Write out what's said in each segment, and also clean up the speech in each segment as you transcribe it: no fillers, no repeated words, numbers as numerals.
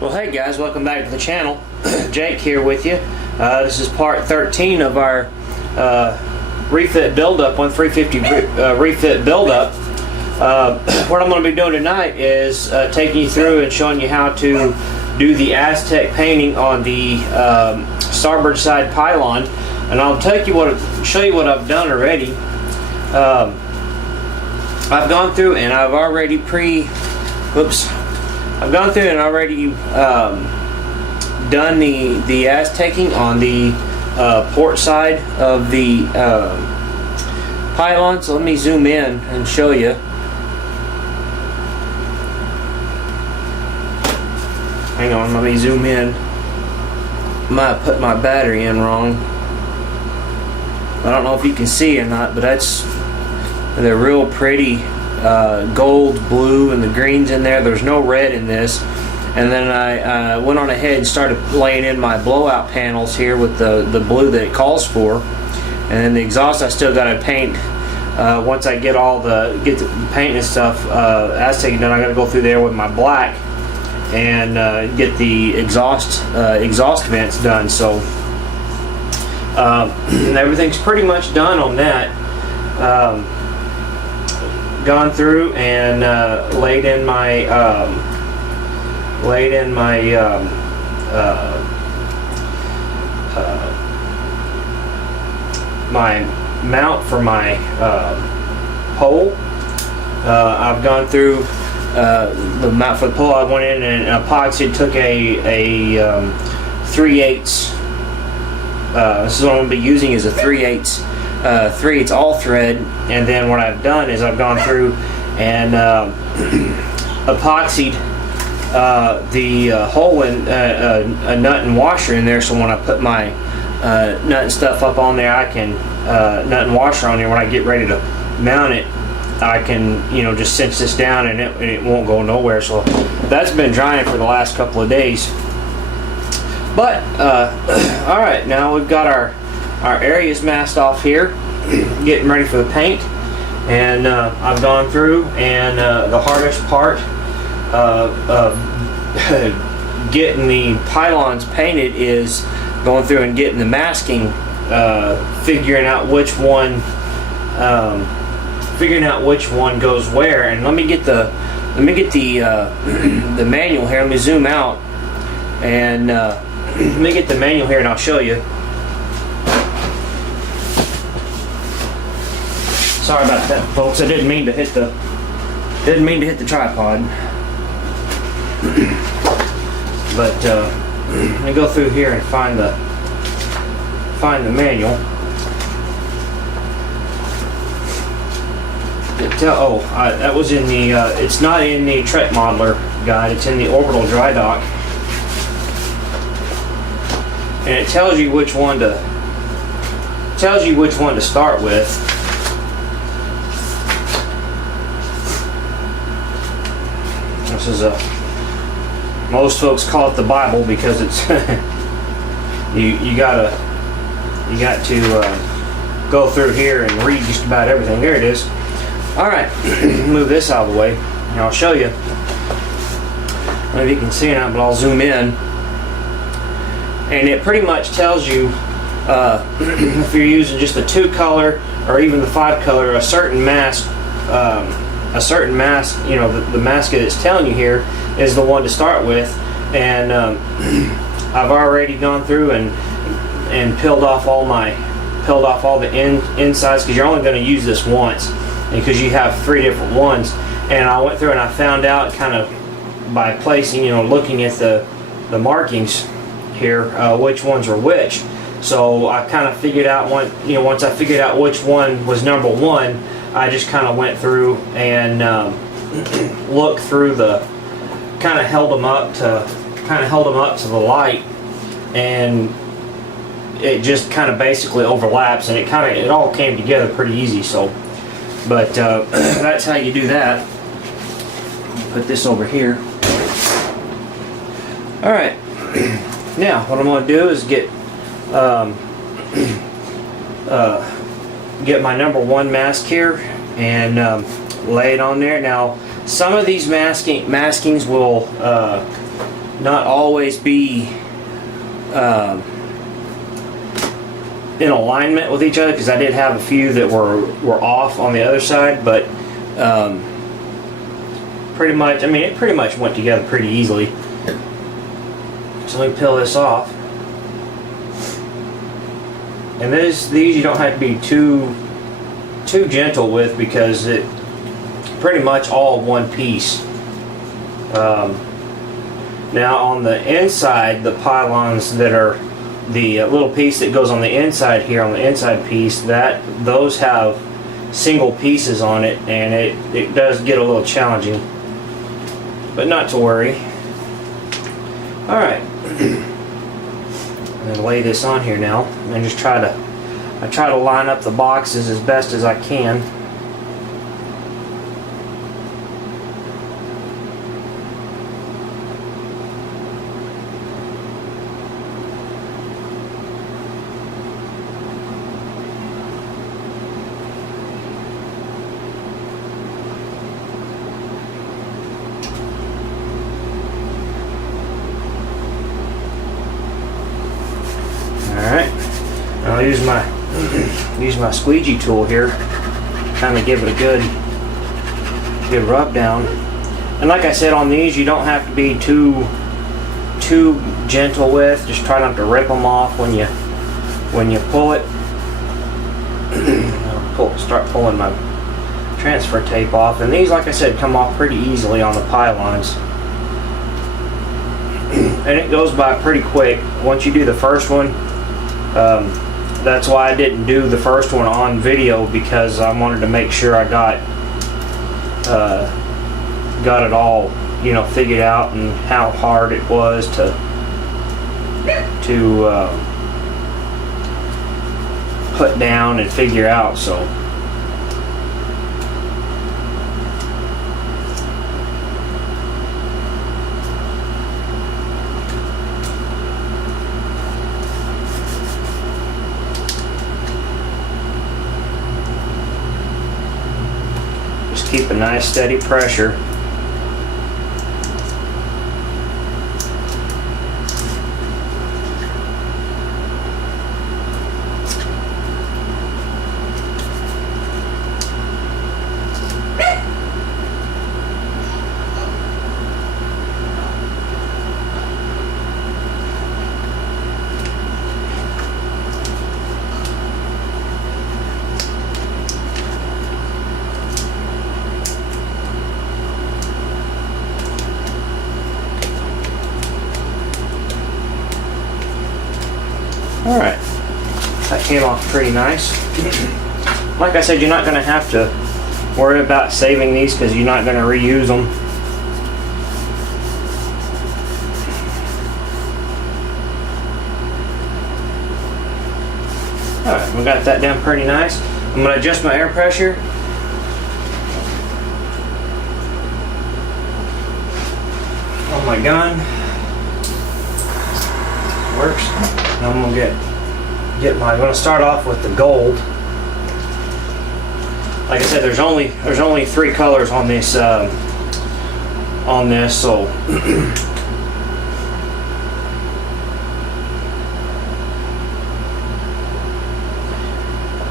Well, hey guys, welcome back to the channel. Jake here with you. This is part 13 of our refit build-up, 1350 refit build-up. What I'm going to be doing tonight is taking you through and showing you how to do the Aztec painting on the starboard side pylon, and I'll show you what I've done already. I've gone through and I've already done the Aztecing on the port side of the pylon. So let me zoom in and show you. Hang on, let me zoom in. Might have put my battery in wrong. I don't know if you can see or not, but they're real pretty. Gold, blue, and the greens in there. There's no red in this. And then I went on ahead and started laying in my blowout panels here with the blue that it calls for. And then the exhaust I still got to paint. Once I get the paint and stuff Aztec done, I got to go through there with my black and get the exhaust vents done. So everything's pretty much done on that. Gone through and laid in my my mount for my pole. I've gone through the mount for the pole. I went in and epoxied, took a 3/8. This is what I'm going to be using, is a 3/8 all thread. And then what I've done is I've gone through and epoxied the hole in a nut and washer in there, so when I put my nut and stuff up on there, I can nut and washer on there. When I get ready to mount it, I can just cinch this down and it won't go nowhere. So that's been drying for the last couple of days. But all right, now we've got our areas masked off here, getting ready for the paint. And I've gone through and the hardest part of getting the pylons painted is going through and getting the masking, figuring out which one goes where. And let me get the the manual here. Let me zoom out and let me get the manual here and I'll show you. Sorry about that, folks. I didn't mean to hit the tripod. But let me go through here and find the manual. That was in the. It's not in the Trek Modeler guide. It's in the Orbital Dry Dock, and it tells you which one to start with. This is most folks call it the Bible because it's you got to go through here and read just about everything. There it is. All right, move this out of the way and I'll show you. I don't know if you can see it, but I'll zoom in, and it pretty much tells you if you're using just the 2-color or even the 5-color, a certain mask. The mask that it's telling you here is the one to start with. And I've already gone through and peeled off all the insides, because you're only going to use this once because you have 3 different ones. And I went through and I found out, kind of by placing, looking at the markings here, which ones are which. So I kind of figured out once I figured out which one was number 1, I just kind of went through and looked through kind of held them up to the light, and it just kind of basically overlaps, and it all came together pretty easy. So, but that's how you do that. Put this over here. All right. Now what I'm going to do is get my number 1 mask here and lay it on there. Now some of these maskings will not always be in alignment with each other, because I did have a few that were off on the other side, but pretty much, I mean, it pretty much went together pretty easily. So let me peel this off. And these you don't have to be too gentle with, because it pretty much all one piece. Now on the inside, the pylons that are the little piece that goes on the inside here, on the inside piece, those have single pieces on it, and it does get a little challenging, but not to worry. All right, I'm gonna lay this on here now and just try to line up the boxes as best as I can. I'll use my squeegee tool here, kind of give it a good rub down. And like I said, on these you don't have to be too gentle with. Just try not to rip them off when you pull it. I'll start pulling my transfer tape off, and these, like I said, come off pretty easily on the pylons. And it goes by pretty quick once you do the first one. That's why I didn't do the first one on video, because I wanted to make sure I got it all, you know, figured out, and how hard it was to put down and figure out. So keep a nice steady pressure. Alright, that came off pretty nice. Like I said, you're not going to have to worry about saving these, because you're not going to reuse them. Alright, we got that down pretty nice. I'm going to adjust my air pressure. On my gun. Works. Now I'm gonna I'm gonna start off with the gold. Like I said, there's only 3 colors on this so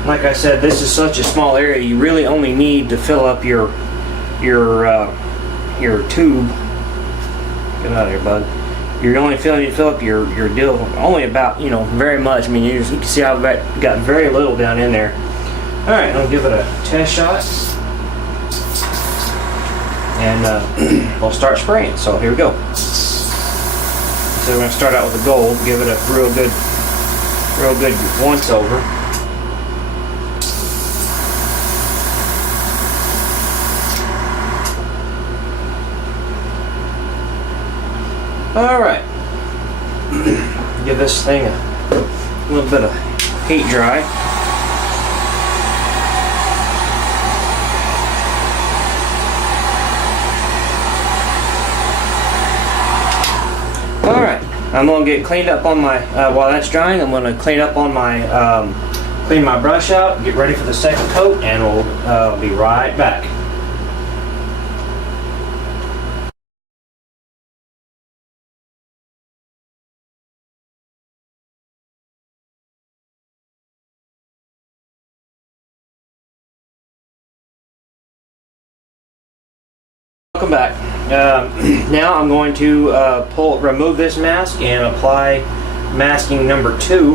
like I said, this is such a small area, you really only need to fill up your tube. Get out of here, bud. You're only need to fill up your deal only about, you know, very much. I mean, you can see I've got very little down in there. All right, I'll give it a test shot, and we'll start spraying. So here we go. So we're gonna start out with the gold. Give it a real good once over. All right, give this thing a little bit of heat dry. All right, I'm gonna get cleaned up on my, while that's drying, I'm gonna clean up on my, clean my brush out, get ready for the second coat, and we'll be right back. Welcome back. Now I'm going to remove this mask and apply masking number 2,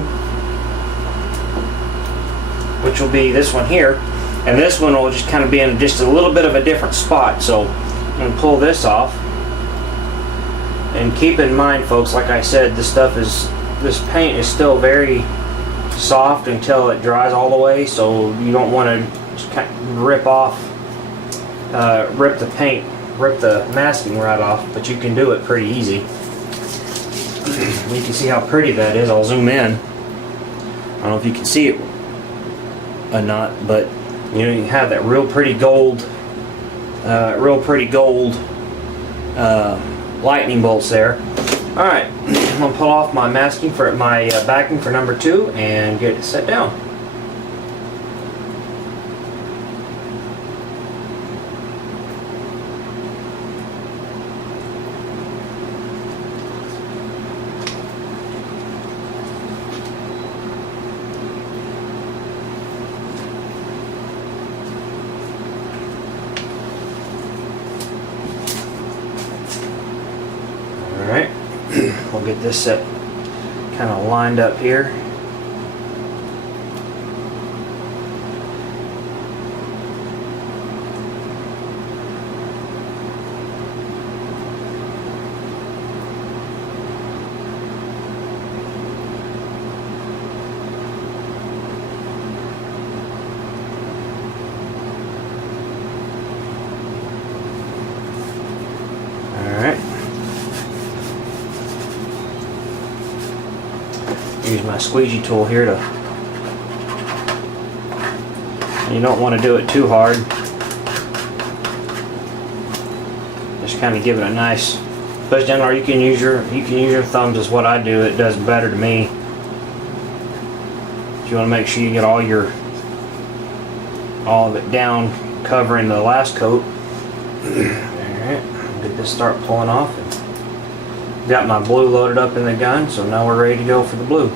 which will be this one here, and this one will just kind of be in just a little bit of a different spot. So I'm going to pull this off, and keep in mind, folks, like I said, this paint is still very soft until it dries all the way, so you don't want to just kind of rip the masking right off, but you can do it pretty easy. You can see how pretty that is. I'll zoom in. I don't know if you can see it or not, but you have that real pretty gold lightning bolts there. All right, I'm gonna pull off my masking for my backing for number 2 and get it set down. Alright, we'll get this set kind of lined up here. Alright. Use my squeegee tool here to, you don't want to do it too hard. Just kind of give it a nice push down, or you can use your thumbs is what I do. It does better to me. If you want to make sure you get all of it down, covering the last coat. Alright, get this start pulling off. Got my blue loaded up in the gun, so now we're ready to go for the blue.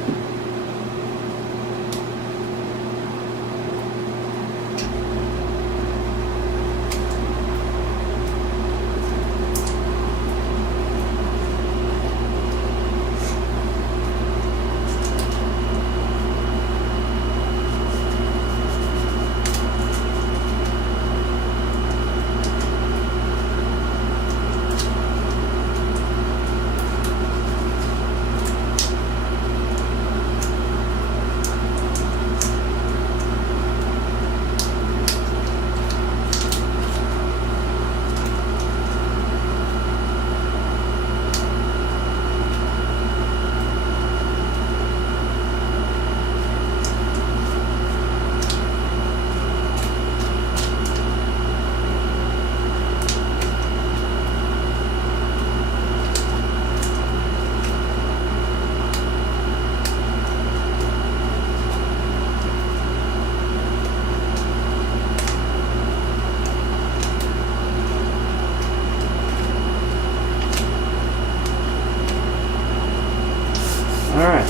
Alright.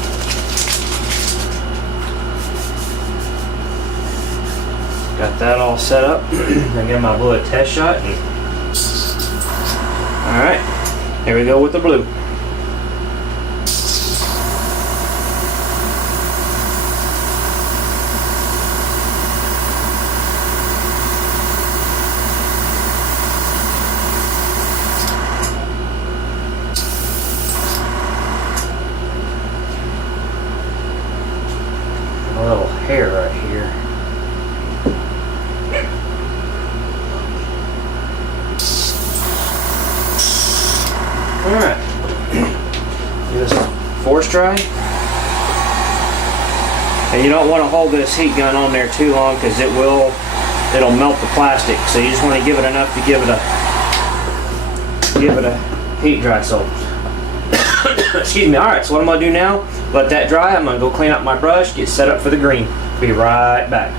Got that all set up. I got my blue a test shot. Alright. Here we go with the blue. A little hair right here. Alright. Just force dry. And you don't want to hold this heat gun on there too long because it'll melt the plastic. So you just want to give it enough to give it a heat dry. So excuse me. Alright, so what I'm going to do now, let that dry. I'm going to go clean up my brush, get set up for the green. Be right back.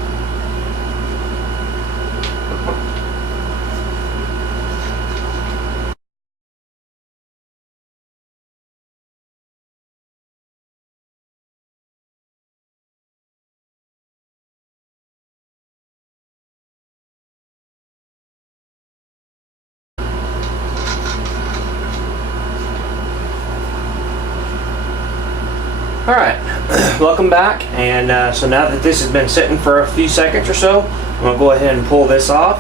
Alright, welcome back, and so now that this has been sitting for a few seconds or so, I'm going to go ahead and pull this off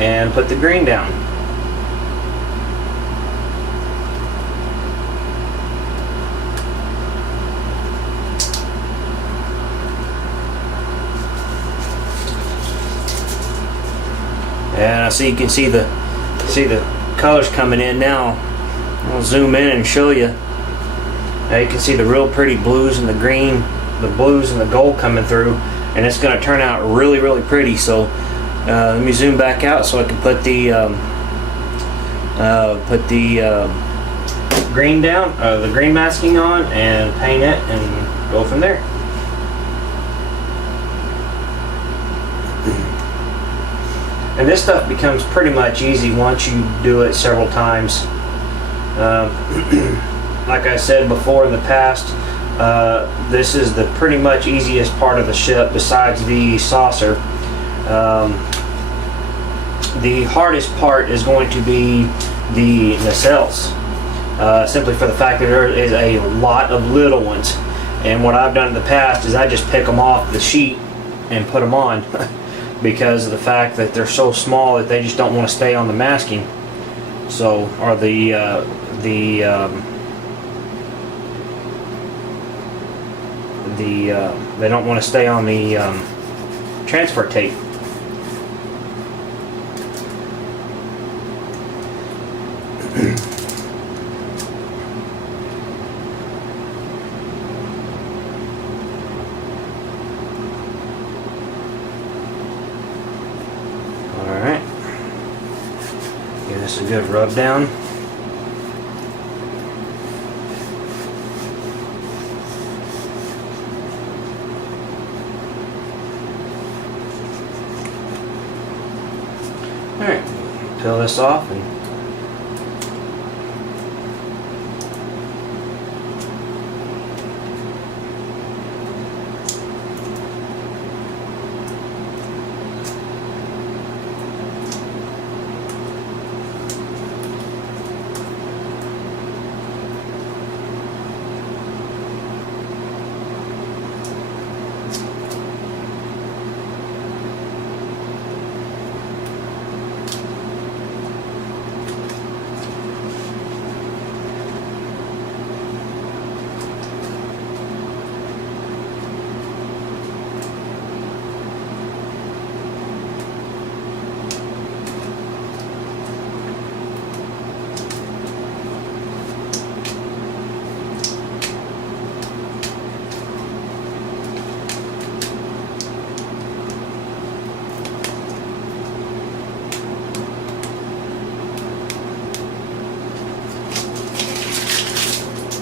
and put the green down. And so you can see the colors coming in now. I'll zoom in and show you. Now you can see the real pretty blues and the green, the blues and the gold coming through, and it's going to turn out really, really pretty. So let me zoom back out so I can put the green down, the green masking on, and paint it, and go from there. And this stuff becomes pretty much easy once you do it several times. Like I said before in the past, this is the pretty much easiest part of the ship besides the saucer. The hardest part is going to be the nacelles, simply for the fact that there is a lot of little ones. And what I've done in the past is I just pick them off the sheet and put them on because of the fact that they're so small that they just don't want to stay on the masking. So, or they don't want to stay on the transfer tape. Alright, give this a good rub down. Alright, peel this off and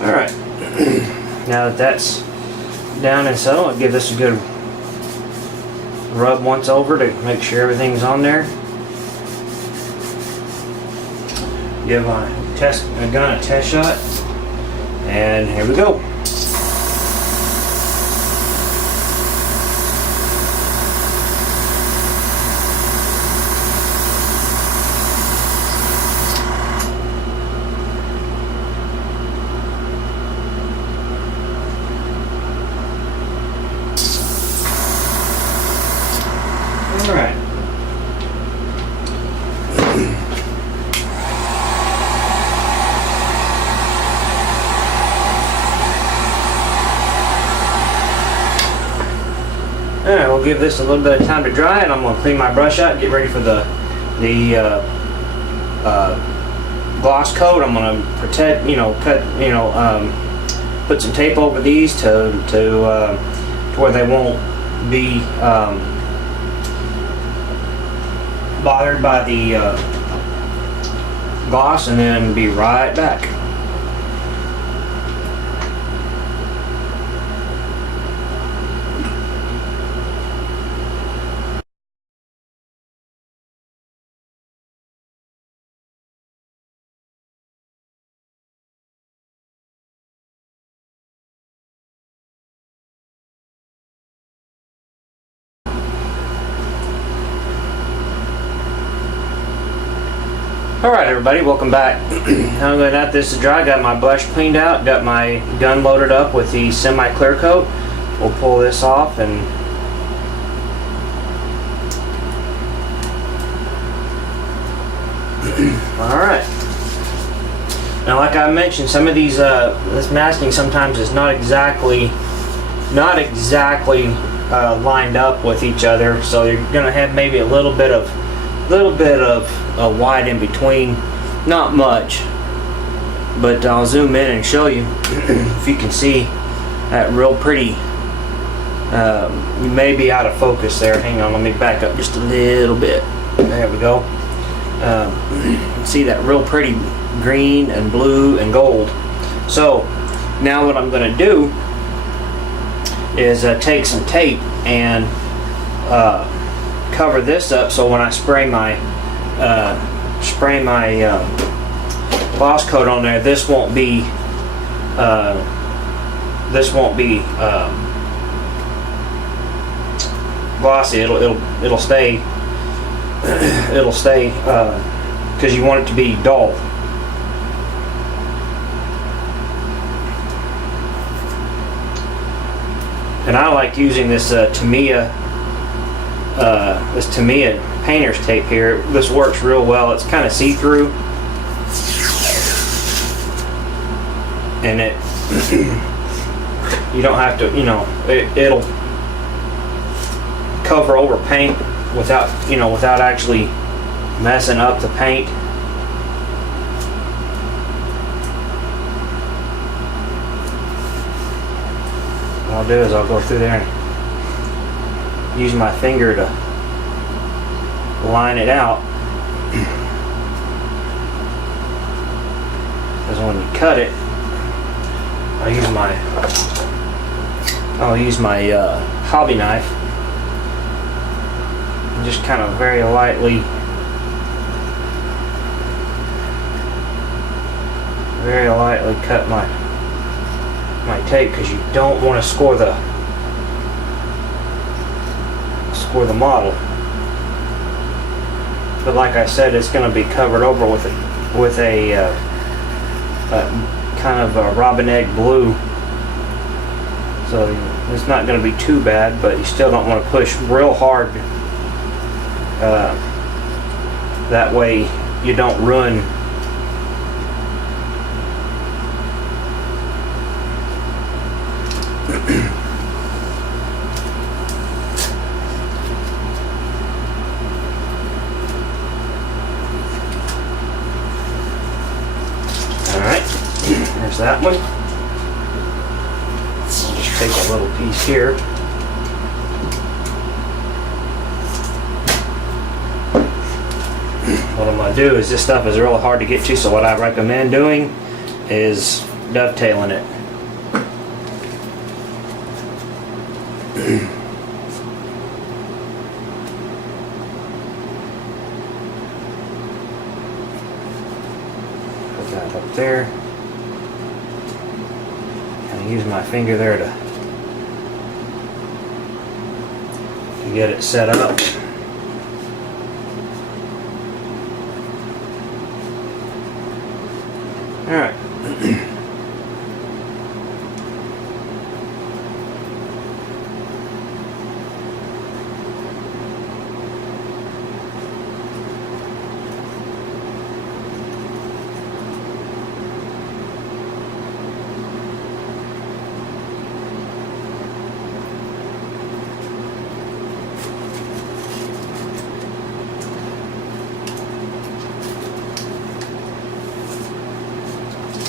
alright, now that that's down and settled, I'll give this a good rub once over to make sure everything's on there. Give a gun a test shot, and here we go. Alright. Alright, we'll give this a little bit of time to dry, and I'm going to clean my brush out and get ready for the gloss coat. I'm going to protect, put some tape over these to where they won't be bothered by the gloss, and then be right back. Alright everybody, welcome back. I'm going to let this to dry. Got my brush cleaned out, got my gun loaded up with the semi-clear coat. We'll pull this off and alright. Now like I mentioned, some of these this masking sometimes is not exactly lined up with each other, so you're gonna have maybe a little bit of wide in between, not much, but I'll zoom in and show you if you can see that real pretty. You may be out of focus there. Hang on, let me back up just a little bit. There we go. See that real pretty green and blue and gold. So now what I'm going to do is take some tape and cover this up, so when I spray my gloss coat on there, this won't be glossy. It'll stay because you want it to be dull. And I like using this Tamiya painter's tape here. This works real well. It's kind of see-through, and it you don't have to, it'll cover over paint without actually messing up the paint. What I'll do is I'll go through there and use my finger to line it out, because when you cut it, I'll use my hobby knife and just kind of very lightly cut my tape, because you don't want to score the model. But like I said, it's going to be covered over with a kind of a robin egg blue, so it's not going to be too bad, but you still don't want to push real hard. That way you don't ruin there's that one. I'll just take a little piece here. What I'm going to do is, this stuff is really hard to get to, so what I recommend doing is dovetailing it. Put that up there. Use my finger there to get it set up. All right.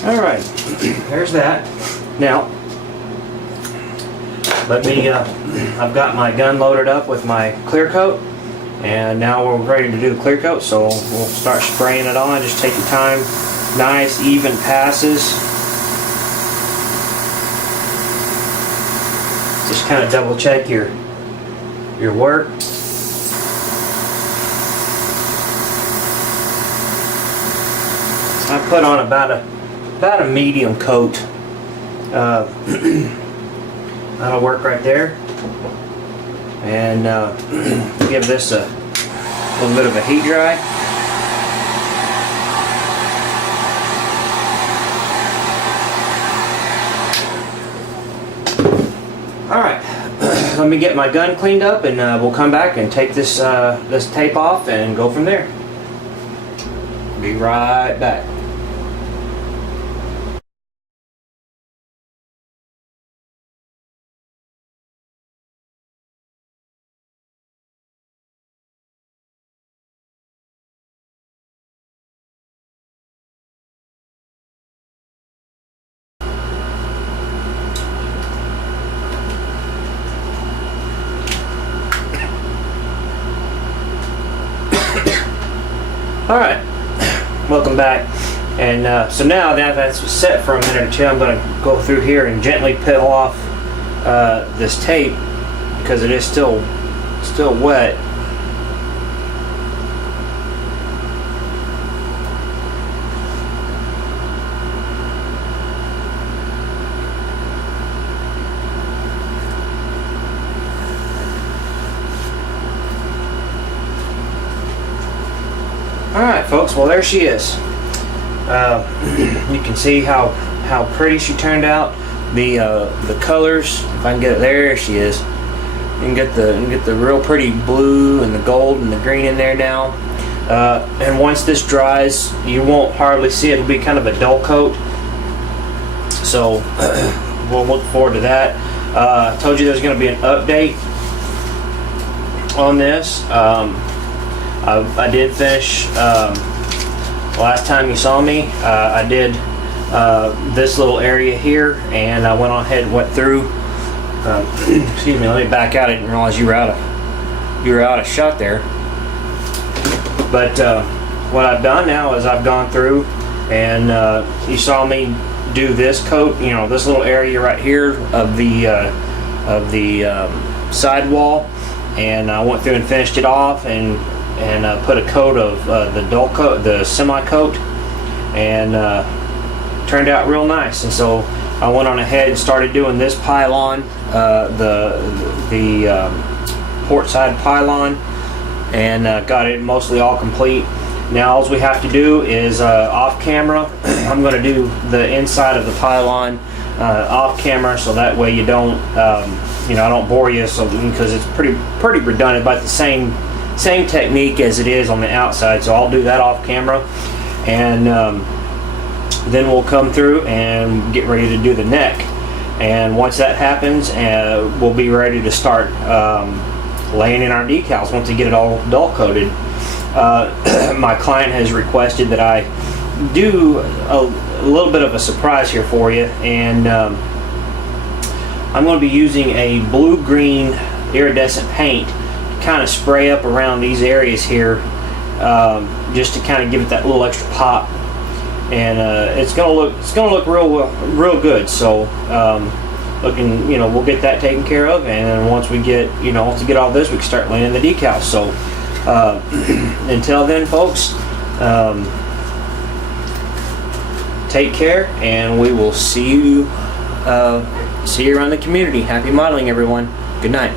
Alright, there's that. Now, I've got my gun loaded up with my clear coat, and now we're ready to do the clear coat, so we'll start spraying it on. Just take your time, nice even passes. Just kind of double check your work. I put on about a medium coat. That'll work right there. And give this a little bit of a heat dry. let me get my gun cleaned up, and we'll come back and take this this tape off and go from there. Be right back. Alright, welcome back. And so now that that's set for a minute or two, I'm going to go through here and gently peel off this tape because it is still wet. Alright folks, well there she is. You can see how pretty she turned out. The colors, if I can get it, there she is. You can get the real pretty blue and the gold and the green in there now. And once this dries, you won't hardly see it. It'll be kind of a dull coat. So we'll look forward to that. I told you there's going to be an update on this. I did finish, last time you saw me, I did this little area here, and I went on ahead and went through, excuse me, let me back out. I didn't realize you were out of shot there. But what I've done now is I've gone through, and you saw me do this coat, you know, this little area right here of the sidewall, and I went through and finished it off and put a coat of the dull coat, the semi coat, and turned out real nice. And so I went on ahead and started doing this pylon, the port side pylon, and got it mostly all complete. Now all we have to do is off camera. I'm going to do the inside of the pylon off camera, so that way you don't, you know, I don't bore you. So because it's pretty redundant, but the same technique as it is on the outside. So I'll do that off camera, and then we'll come through and get ready to do the neck. And once that happens, we'll be ready to start laying in our decals once we get it all dull coated. My client has requested that I do a little bit of a surprise here for you, and I'm going to be using a blue-green iridescent paint kind of spray up around these areas here, just to kind of give it that little extra pop, and it's gonna look real good. So looking, you know, we'll get that taken care of, and then once we get all this, we can start laying the decals. So until then, folks, take care, and we will see you around the community. Happy modeling, everyone. Good night.